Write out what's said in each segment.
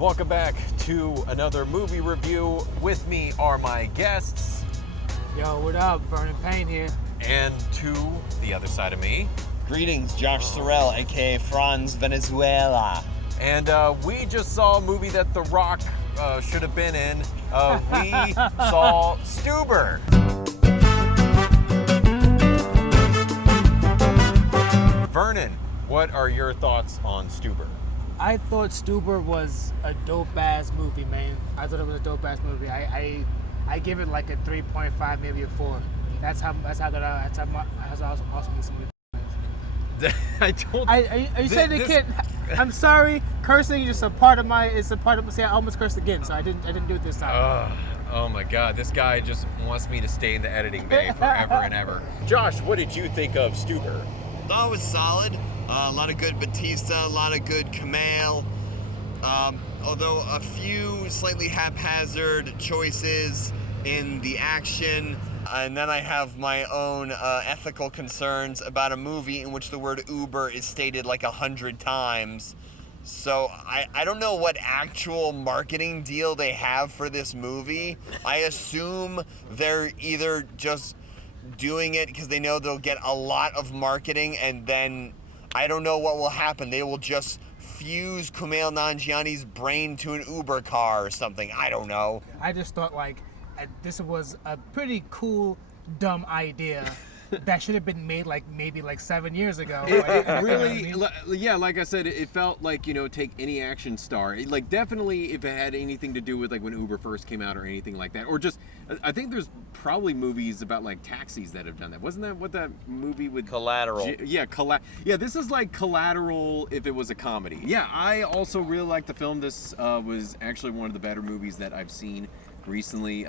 Welcome back to another movie review. With me are my guests. Yo, what up? Vernon Payne here. And to the other side of me. Greetings, Josh Sorrell, aka Franz Venezuela. And we just saw a movie that The Rock should have been in. We saw Stuber. Vernon, what are your thoughts on Stuber? I thought Stuber was a dope-ass movie, man. I thought it was a dope-ass movie. I give it like a 3.5, maybe a 4. That's how awesome this movie is. I don't. Are you saying the kid? I'm sorry, cursing is just a part of my. It's a part of. See, I almost cursed again, so I didn't do it this time. Oh my God, this guy just wants me to stay in the editing bay forever and ever. Josh, what did you think of Stuber? Thought it was solid. A lot of good Batista, a lot of good Kamal. Although a few slightly haphazard choices in the action. And then I have my own ethical concerns about a movie in which the word Uber is stated like 100 times. So I don't know what actual marketing deal they have for this movie. I assume they're either just doing it because they know they'll get a lot of marketing, and then I don't know what will happen. They will just fuse Kumail Nanjiani's brain to an Uber car or something. I don't know. I just thought this was a pretty cool, dumb idea that should have been made maybe 7 years ago. It really, yeah, like I said, it felt like, take any action star. Definitely if it had anything to do with when Uber first came out or anything like that. Or just, I think there's probably movies about taxis that have done that. Wasn't that what that movie with Collateral. Yeah, this is like Collateral if it was a comedy. Yeah, I also really liked the film. This was actually one of the better movies that I've seen recently.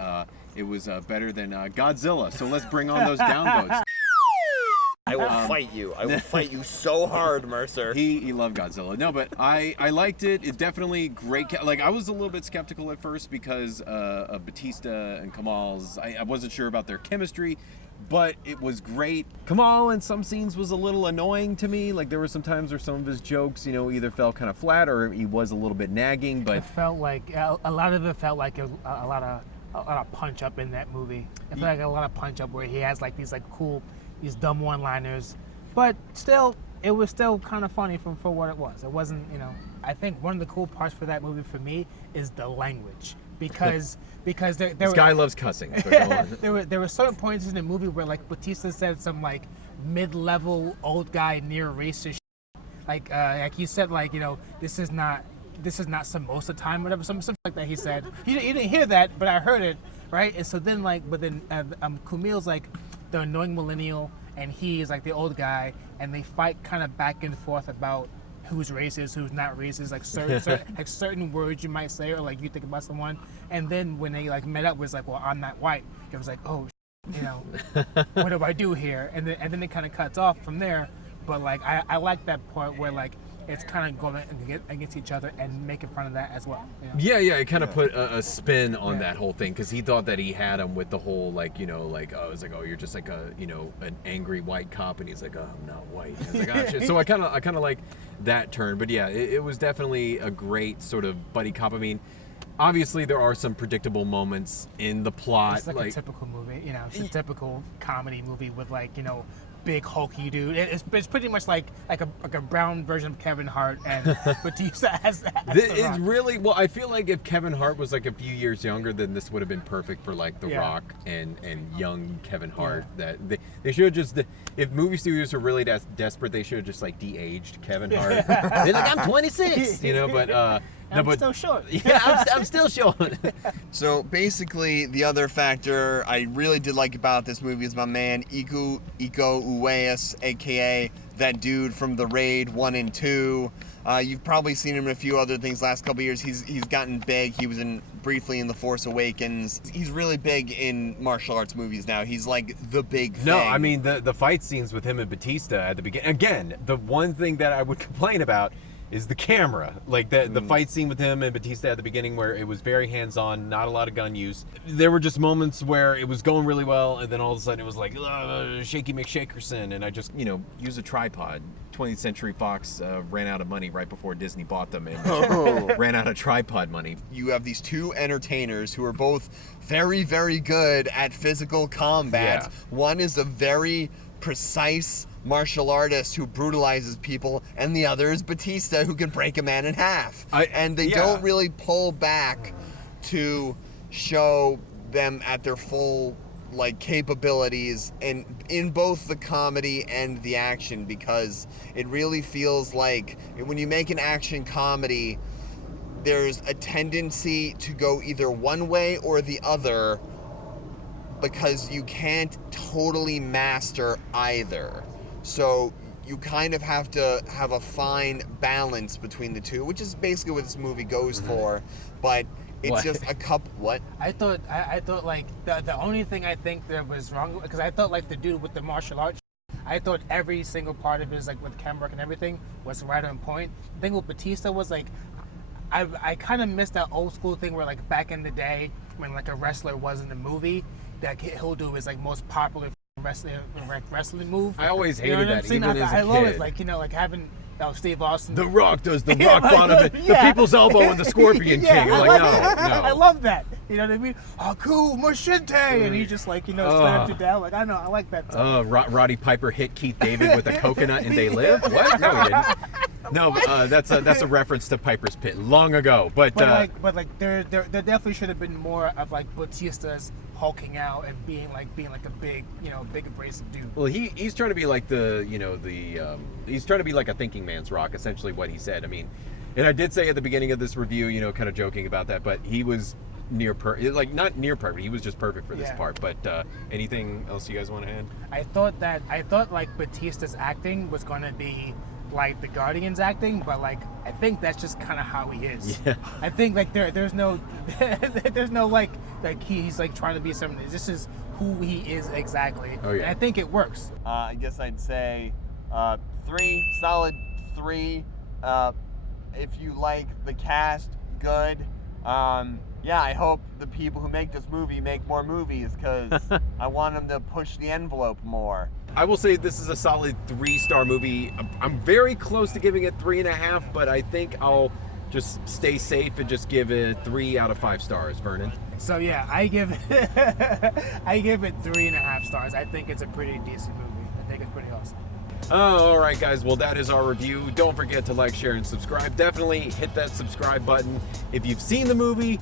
It was better than Godzilla. So let's bring on those downvotes. I will fight you. I will fight you so hard, Mercer. He loved Godzilla. No, but I liked it. It definitely great. I was a little bit skeptical at first because of Batista and Kamal's. I wasn't sure about their chemistry, but it was great. Kamal in some scenes was a little annoying to me. There were some times where some of his jokes, either fell kind of flat or he was a little bit nagging. But it felt like a lot of it felt like a lot of punch up in that movie. I feel like a lot of punch up where he has these dumb one-liners, but still, it was still kind of funny for what it was. It wasn't, I think one of the cool parts for that movie for me is the language, because this guy loves cussing. There were certain points in the movie where Batista said some mid-level old guy near racist, like he said this is not samosa time, whatever, something like that. He said you didn't hear that, but I heard it, right? And so then Kumail's the annoying millennial, and he is the old guy, and they fight kind of back and forth about who's racist, who's not racist, certain words you might say, or you think about someone, and then when they met up, it was well, I'm not white. It was oh, what do I do here? And then it kind of cuts off from there. But I like that part where it's kind of going against each other and making fun of that as well. Yeah, it kind of put a spin on that whole thing, because he thought that he had him with the whole you're just an angry white cop, and he's oh, I'm not white. And I was oh shit. So I kind of like that turn. But yeah, it was definitely a great sort of buddy cop. I mean, obviously there are some predictable moments in the plot. It's a typical movie, it's a typical comedy movie with big hulky dude. It's pretty much like a brown version of Kevin Hart, and Batista as it's really well. I feel like if Kevin Hart was a few years younger, then this would have been perfect for The Rock and young Kevin Hart. Yeah. That they should have just, if movie studios are really desperate, they should have just de-aged Kevin Hart. They're I'm 26, but. I'm still short. Yeah, I'm still short. So basically, the other factor I really did like about this movie is my man Iko Uwais, aka that dude from The Raid 1 and 2. You've probably seen him in a few other things last couple of years. He's gotten big. He was briefly in The Force Awakens. He's really big in martial arts movies now. He's the big thing. No, I mean the fight scenes with him and Batista at the beginning. Again, the one thing that I would complain about is the camera. Like the fight scene with him and Batista at the beginning, where it was very hands-on, not a lot of gun use. There were just moments where it was going really well, and then all of a sudden it was like shaky McShakerson, and I just use a tripod. 20th Century Fox ran out of money right before Disney bought them and ran out of tripod money. You have these two entertainers who are both very, very good at physical combat. Yeah. One is a very precise martial artist who brutalizes people, and the other is Batista, who can break a man in half. And they don't really pull back to show them at their full capabilities in both the comedy and the action, because it really feels like when you make an action comedy, there's a tendency to go either one way or the other, because you can't totally master either. So you kind of have to have a fine balance between the two, which is basically what this movie goes for. But it's just a couple. What? I thought like the only thing I think that was wrong, because I thought like the dude with the martial arts, I thought every single part of his, like with camera work and everything, was right on point. The thing with Batista was like, I kind of missed that old school thing where like back in the day when like a wrestler was in the movie, that he'll do his like most popular wrestling move. I always hated what that, I'm saying? even as a I love kid. it, like like having Steve Austin. The Rock does the rock bottom, the people's elbow, and the Scorpion King. I'm like, no. I love that. You know what I mean? Haku Machete, and he just like slams you down. Like I know, I like that. Roddy Piper hit Keith David with a coconut and They Live. What? No, he didn't. No, that's a reference to Piper's Pit long ago. But there definitely should have been more of like Batista's hulking out and being like a big big abrasive dude. Well, he's trying to be like he's trying to be like a thinking man's Rock, essentially what he said. I mean, and I did say at the beginning of this review, kind of joking about that, but he was not near perfect. He was just perfect for this part. But anything else you guys want to add? I thought like Batista's acting was going to be like the Guardians acting, but like I think that's just kind of how he is. Yeah. I think like there's no like he's like trying to be something. This is who he is exactly. Oh, yeah. And I think it works. I guess I'd say 3, solid 3. If you like the cast, good. I hope the people who make this movie make more movies, because I want them to push the envelope more. I will say this is a solid 3-star movie. I'm very close to giving it 3.5, but I think I'll just stay safe and just give it 3 out of 5 stars. Vernon? So yeah, I give it 3.5 stars. I think it's a pretty decent movie. I think it's pretty awesome. Oh, all right, guys. Well, that is our review. Don't forget to like, share, and subscribe. Definitely hit that subscribe button. If you've seen the movie,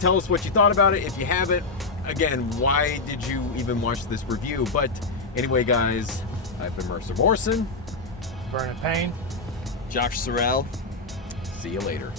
tell us what you thought about it. If you haven't, again, why did you even watch this review? But anyway, guys, I've been Mercer Morrison. Vernon Payne. Josh Sorrell. See you later.